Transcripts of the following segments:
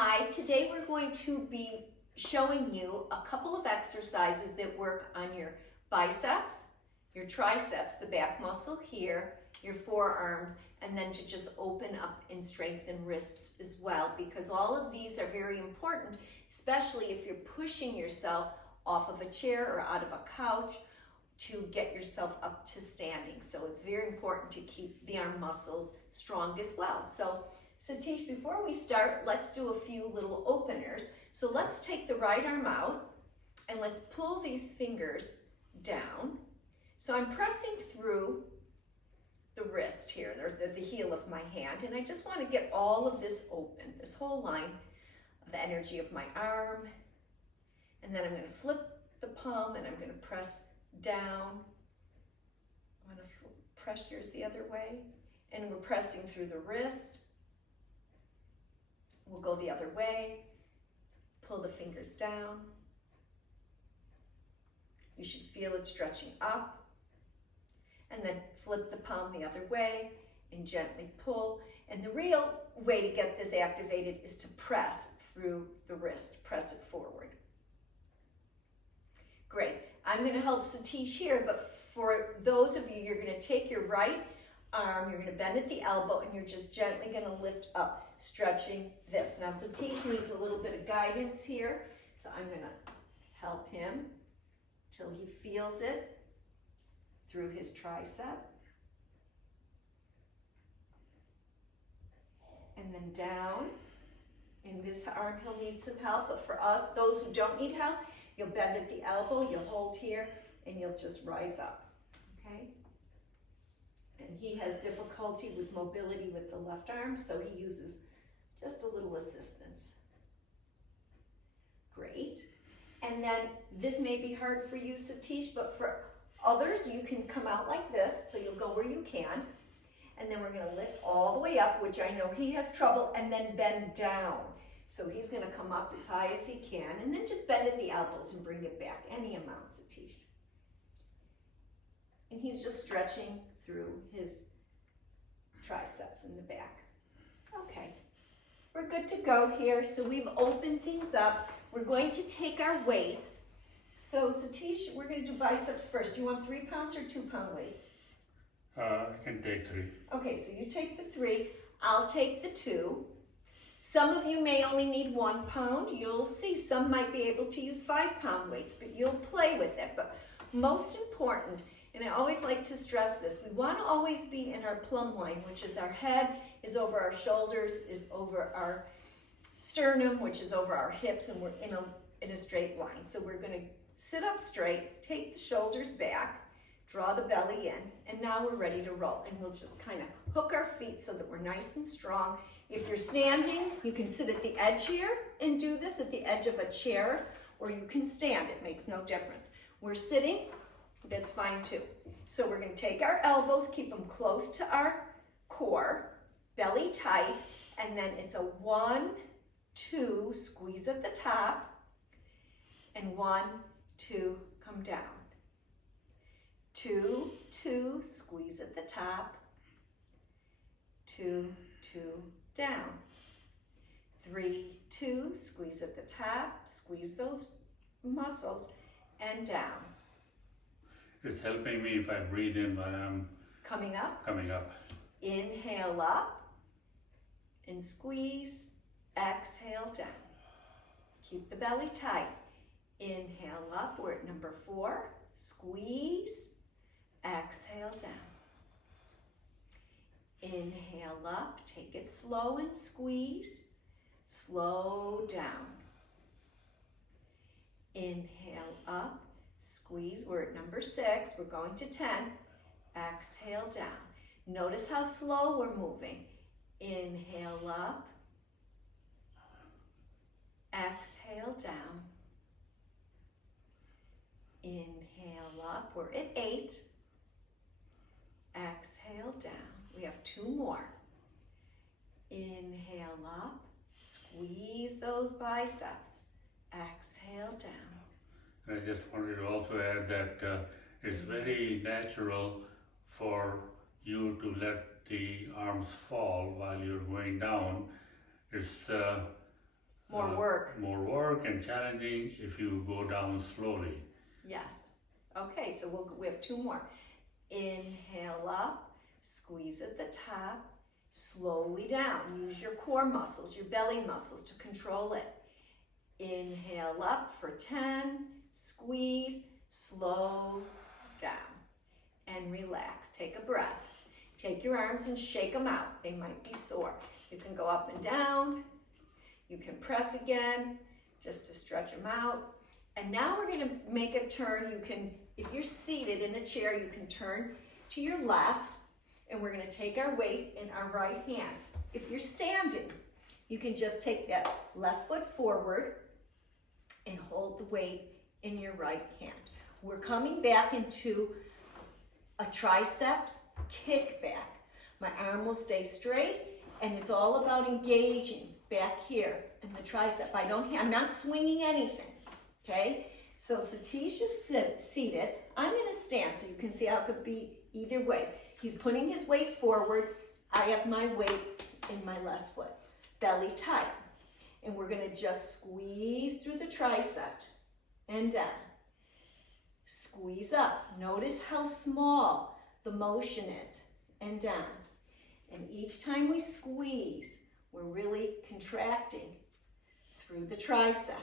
Hi, today we're going to be showing you a couple of exercises that work on your biceps, your triceps, the back muscle here, your forearms, and then to just open up and strengthen wrists as well, because all of these are very important, especially if you're pushing yourself off of a chair or out of a couch to get yourself up to standing. So it's very important to keep the arm muscles strong as well. So Satish, before we start, let's do a few little openers. So let's take the right arm out and let's pull these fingers down. So I'm pressing through the wrist here, the heel of my hand, and I just want to get all of this open, this whole line of the energy of my arm. And then I'm going to flip the palm and I'm going to press down. I want to press yours the other way. And we're pressing through the wrist. We'll go the other way. Pull the fingers down. You should feel it stretching up. And then flip the palm the other way and gently pull. And the real way to get this activated is to press through the wrist. Press it forward. Great. I'm going to help Satish here, but for those of you, you're going to take your right arm, you're going to bend at the elbow, and you're just gently going to lift up, stretching this. Now Satish needs a little bit of guidance here, so I'm going to help him till he feels it through his tricep. And then down. In this arm, he'll need some help, but for us, those who don't need help, you'll bend at the elbow, you'll hold here, and you'll just rise up, okay? And he has difficulty with mobility with the left arm, so he uses just a little assistance. Great. And then this may be hard for you, Satish, but for others, you can come out like this, so you'll go where you can. And then we're gonna lift all the way up, which I know he has trouble, and then bend down. So he's gonna come up as high as he can, and then just bend at the elbows and bring it back, any amount, Satish. And he's just stretching through his triceps in the back. Okay, we're good to go here. So we've opened things up. We're going to take our weights. So Satish, we're gonna do biceps first. Do you want 3 pounds or 2 pound weights? I can take 3. Okay, so you take the 3, I'll take the 2. Some of you may only need 1 pound. You'll see some might be able to use 5 pound weights, but you'll play with it. But most important, and I always like to stress this, we want to always be in our plumb line, which is our head is over our shoulders, is over our sternum, which is over our hips, and we're in a straight line. So we're going to sit up straight, take the shoulders back, draw the belly in, and now we're ready to roll. And we'll just kind of hook our feet so that we're nice and strong. If you're standing, you can sit at the edge here and do this at the edge of a chair, or you can stand. It makes no difference. We're sitting, that's fine too. So we're going to take our elbows, keep them close to our core, belly tight, and then it's a 1, 2, squeeze at the top, and 1, 2, come down. 2, 2, squeeze at the top, 2, 2, down. 3, 2, squeeze at the top, squeeze those muscles, and down. It's helping me if I breathe in when I'm coming up. Inhale up and squeeze, exhale down. Keep the belly tight. Inhale up, we're at number 4, squeeze, exhale down. Inhale up, take it slow and squeeze, slow down. Inhale up, squeeze, we're at number 6, we're going to 10, exhale down. Notice how slow we're moving. Inhale up, exhale down. Inhale up, we're at 8, exhale down. We have 2 more. Inhale up, squeeze those biceps, exhale down. I just wanted to also add that it's very natural for you to let the arms fall while you're going down. It's More work. More work and challenging if you go down slowly. Yes. Okay, so we have 2 more. Inhale up, squeeze at the top, slowly down. Use your core muscles, your belly muscles to control it. Inhale up for 10, squeeze, slow down, and relax. Take a breath. Take your arms and shake them out. They might be sore. You can go up and down. You can press again, just to stretch them out. And now we're going to make a turn. You can, if you're seated in a chair, you can turn to your left, and we're going to take our weight in our right hand. If you're standing, you can just take that left foot forward and hold the weight in your right hand. We're coming back into a tricep kickback. My arm will stay straight, and it's all about engaging back here in the tricep. I'm not swinging anything. Okay, so Satish is seated. I'm in a stance, so you can see how it could be either way. He's putting his weight forward. I have my weight in my left foot, belly tight. And we're gonna just squeeze through the tricep and down. Squeeze up. Notice how small the motion is, and down. And each time we squeeze, we're really contracting through the tricep.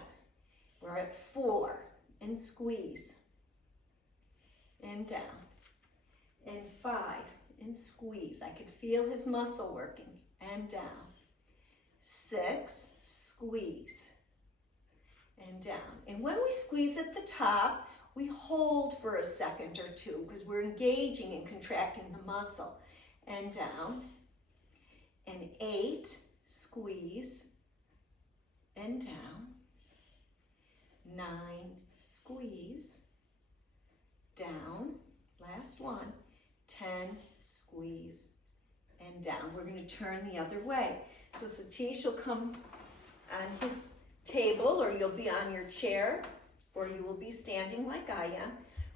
We're at 4, and squeeze, and down, and 5, and squeeze. I could feel his muscle working, and down. 6, squeeze, and down. And when we squeeze at the top, we hold for a second or 2 because we're engaging and contracting the muscle, and down. And 8, squeeze, and down. 9, squeeze, down, last one, 10, squeeze, and down. We're going to turn the other way. So Satish will come on his table, or you'll be on your chair, or you will be standing like I am.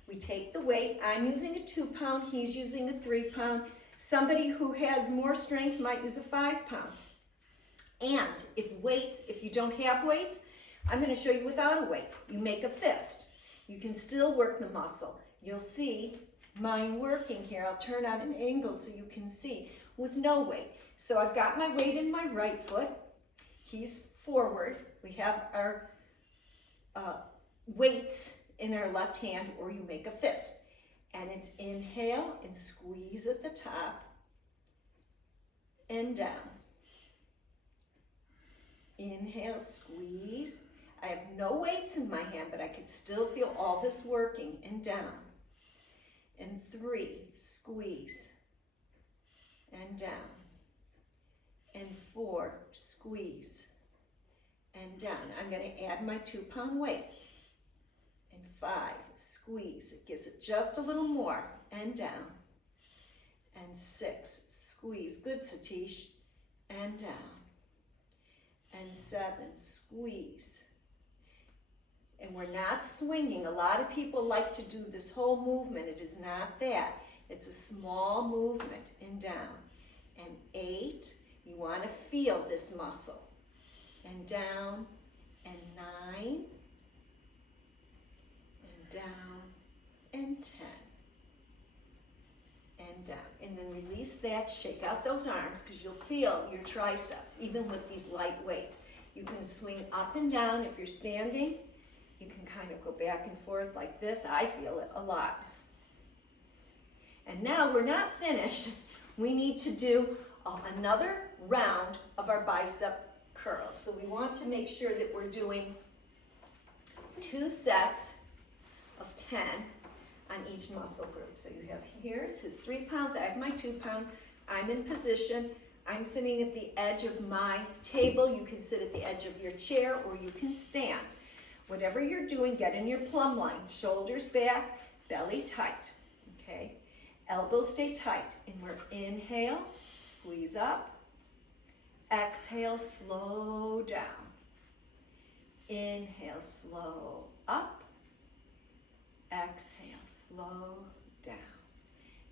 We take the weight. I'm using a 2-pound, he's using a 3-pound. Somebody who has more strength might use a 5-pound. And if you don't have weights, I'm going to show you without a weight. You make a fist. You can still work the muscle. You'll see mine working here. I'll turn on an angle so you can see with no weight. So I've got my weight in my right foot. He's forward. We have our weights in our left hand, or you make a fist. And it's inhale and squeeze at the top and down. Inhale, squeeze. I have no weights in my hand, but I could still feel all this working, and down. And 3, squeeze, and down. And 4, squeeze, and down. I'm going to add my 2-pound weight. And 5, squeeze. It gives it just a little more, and down. And 6, squeeze. Good, Satish. And down. And 7, squeeze. And we're not swinging. A lot of people like to do this whole movement. It is not that. It's a small movement, and down. And 8, you want to feel this muscle. And down, and 9, and down, and 10. And down. And then release that, shake out those arms, because you'll feel your triceps, even with these light weights. You can swing up and down if you're standing. You can kind of go back and forth like this. I feel it a lot. And now we're not finished. We need to do another round of our bicep curls. So we want to make sure that we're doing 2 sets of 10 on each muscle group. So you have, here's his 3 pounds, I have my 2 pound. I'm in position. I'm sitting at the edge of my table. You can sit at the edge of your chair, or you can stand. Whatever you're doing, get in your plumb line. Shoulders back, belly tight, okay? Elbows stay tight. And we're inhale, squeeze up. Exhale, slow down. Inhale, slow up. Exhale, slow down.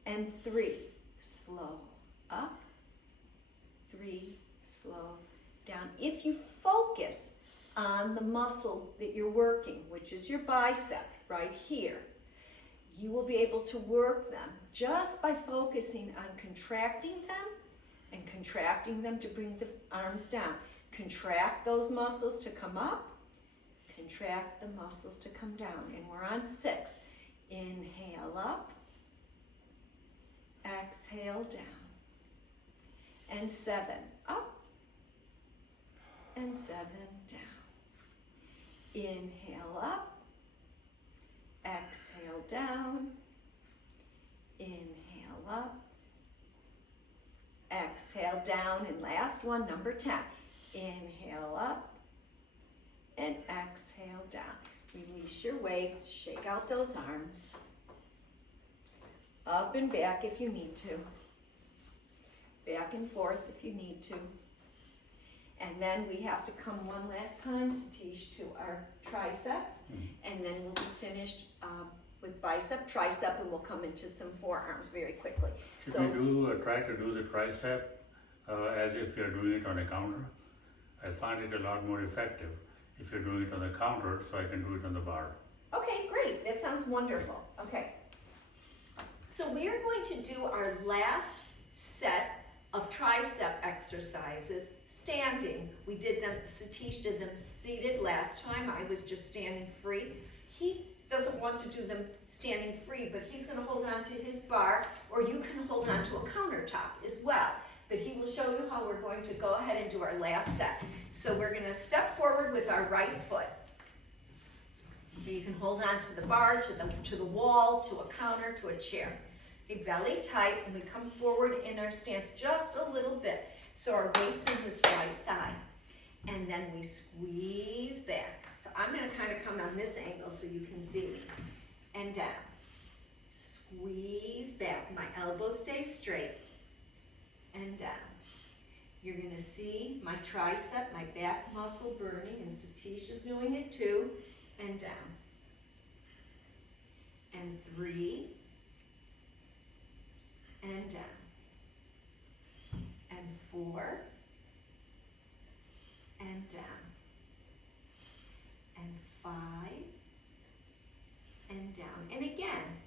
And 3, slow up. 3, slow down. If you focus on the muscle that you're working, which is your bicep right here. You will be able to work them just by focusing on contracting them and contracting them to bring the arms down. Contract those muscles to come up, contract the muscles to come down. And we're on 6. Inhale up, exhale down. And 7, up, and 7, down. Inhale up, exhale down, inhale up, exhale down, and last one, number 10. Inhale up, and exhale down. Release your weights, shake out those arms. Up and back if you need to. Back and forth if you need to. And then we have to come one last time, Satish, to our triceps, and then we'll be finished with bicep, tricep, and we'll come into some forearms very quickly. Should we try to do the tricep as if you're doing it on a counter? I find it a lot more effective if you're doing it on the counter, so I can do it on the bar. Okay, great. That sounds wonderful. Okay. So we are going to do our last set of tricep exercises standing. We did them, Satish did them seated last time. I was just standing free. He doesn't want to do them standing free, but he's going to hold on to his bar, or you can hold on to a countertop as well. But he will show you how we're going to go ahead and do our last set. So we're going to step forward with our right foot. You can hold on to the bar, to the wall, to a counter, to a chair. Okay, belly tight, and we come forward in our stance just a little bit. So our weight's in his right thigh. And then we squeeze back. So I'm going to kind of come on this angle so you can see me. And down. Squeeze back. My elbows stay straight. And down. You're going to see my tricep, my back muscle burning, and Satish is doing it too. And down. And 3. And down. And 4. And down. And 5. And down. And again,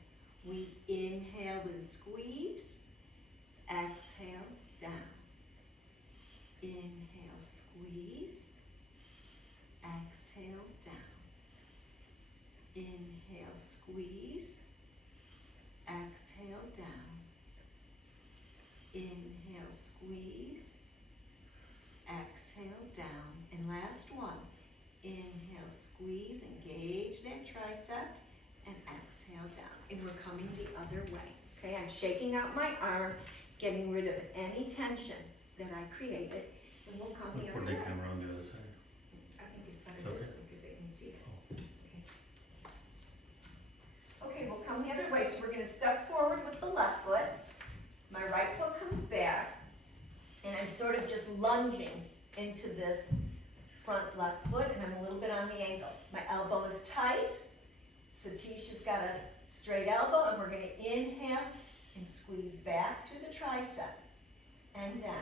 we inhale and squeeze. Exhale, down. Inhale, squeeze. Exhale, down. Inhale, squeeze. Exhale, down. Inhale, squeeze. Exhale, down. And last one. Inhale, squeeze, engage that tricep, and exhale down. And we're coming the other way. Okay, I'm shaking out my arm, getting rid of any tension that I created, and we'll come the other way. Put the camera on the other side. I think it's better this way because they can see it. Okay, we'll come the other way. So we're going to step forward with the left foot. My right foot comes back, and I'm sort of just lunging into this front left foot, and I'm a little bit on the ankle. My elbow is tight. Satish has got a straight elbow, and we're going to inhale and squeeze back through the tricep and down.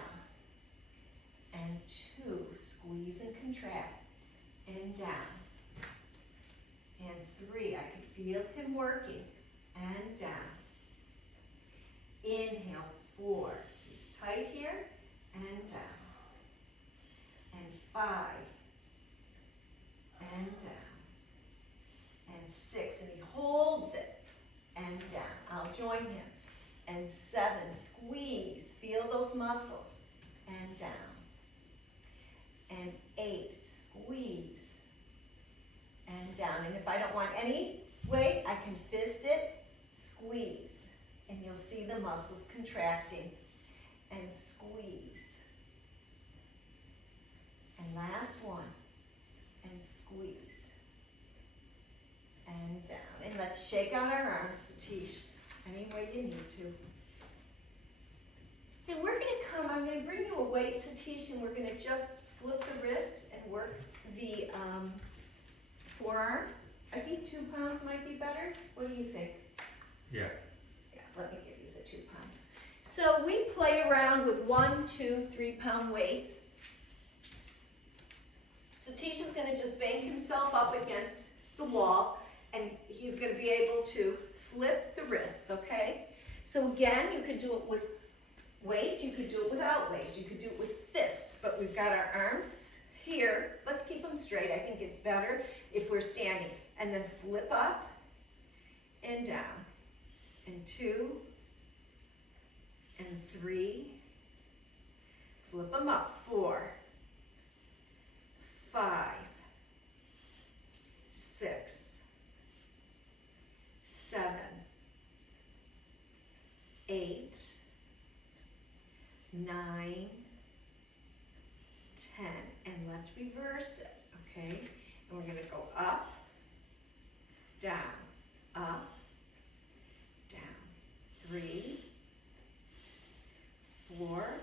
And 2, squeeze and contract and down. And 3, I could feel him working and down. Inhale, 4, he's tight here and down. And 5 and down. And 6, and he holds it and down. I'll join him. And 7, squeeze, feel those muscles and down. And 8, squeeze and down. And if I don't want any weight, I can fist it, squeeze, and you'll see the muscles contracting, and squeeze. And last one, and squeeze, and down. And let's shake out our arms, Satish, any way you need to. And we're going to come, I'm going to bring you a weight, Satish, and we're going to just flip the wrists and work the forearm. I think 2 pounds might be better. What do you think? Yeah. Yeah, let me give you the 2 pounds. So we play around with 1, 2, 3 pound weights. Satish is gonna just bank himself up against the wall, and he's gonna be able to flip the wrists, okay? So again, you could do it with weights, you could do it without weights, you could do it with fists, but we've got our arms here. Let's keep them straight. I think it's better if we're standing. And then flip up and down. And 2 and 3. Flip them up. 4, 5, 6, 7, 8, 9, 10. And let's reverse it, okay? And we're gonna go up, down, up, down. 3, 4,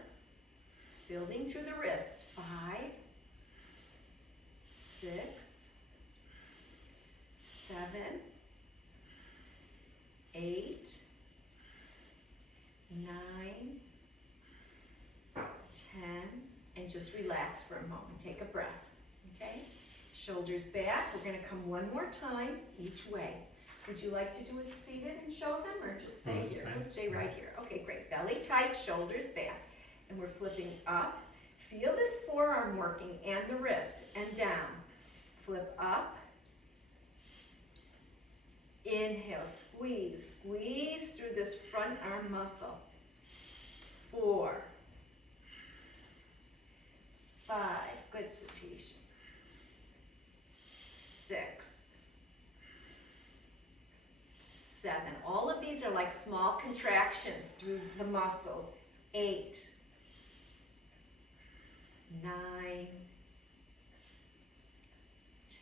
building through the wrist. 5, 6, 7, 8, 9, 10, and just relax for a moment. Take a breath, okay? Shoulders back. We're gonna come one more time each way. Would you like to do it seated and show them, or just stay here? We'll stay right here. Okay, great. Belly tight, shoulders back. And we're flipping up. Feel this forearm working and the wrist, and down. Flip up. Inhale, squeeze. Squeeze through this front arm muscle. 4, 5, good Satish. 6, 7. All of these are like small contractions through the muscles. 8, 9,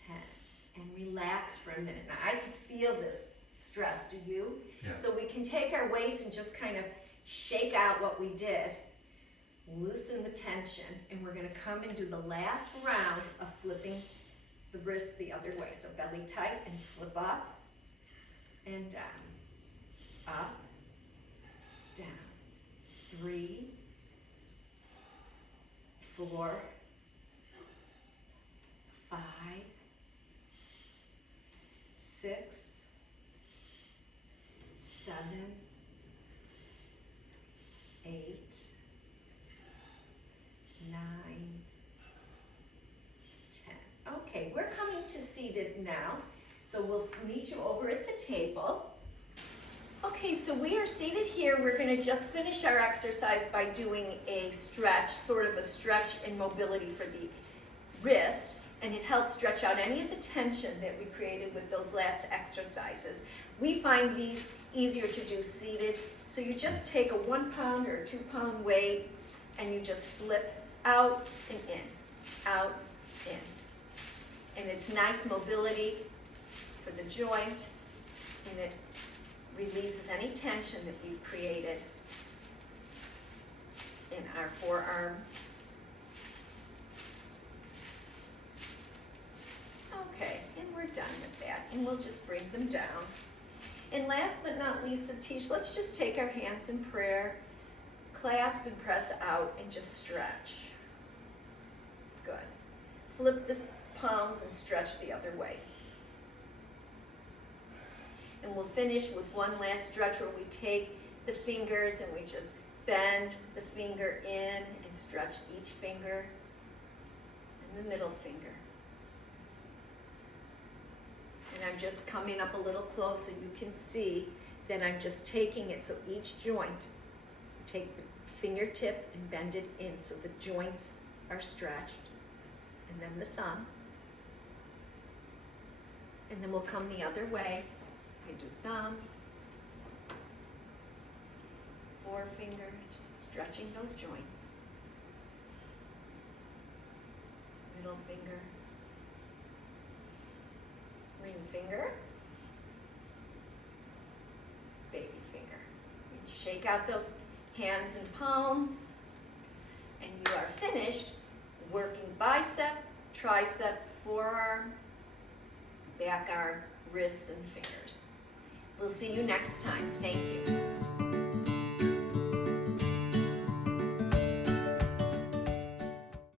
10. And relax for a minute. Now I can feel this stress, do you? Yeah. So we can take our weights and just kind of shake out what we did. Loosen the tension, and we're gonna come and do the last round of flipping the wrists the other way. So belly tight and flip up and down. Up, down. 3, 4, 5, 6, 7, 8, 9, 10. Okay, we're coming to seated now, so we'll meet you over at the table. Okay, so we are seated here. We're going to just finish our exercise by doing a stretch, sort of a stretch and mobility for the wrist, and it helps stretch out any of the tension that we created with those last exercises. We find these easier to do seated, so you just take a 1 pound or a 2 pound weight and you just flip out and in, out, in. And it's nice mobility for the joint, and it releases any tension that we've created in our forearms. Okay, and we're done with that, and we'll just bring them down. And last but not least, Satish, let's just take our hands in prayer, clasp and press out, and just stretch. Good. Flip the palms and stretch the other way. And we'll finish with one last stretch where we take the fingers and we just bend the finger in and stretch each finger and the middle finger. And I'm just coming up a little close so you can see that I'm just taking it, so each joint, take the fingertip and bend it in so the joints are stretched. And then the thumb. And then we'll come the other way. I do thumb, forefinger, just stretching those joints. Middle finger, ring finger, baby finger. And shake out those hands and palms, and you are finished working bicep, tricep, forearm, back arm, wrists, and fingers. We'll see you next time. Thank you.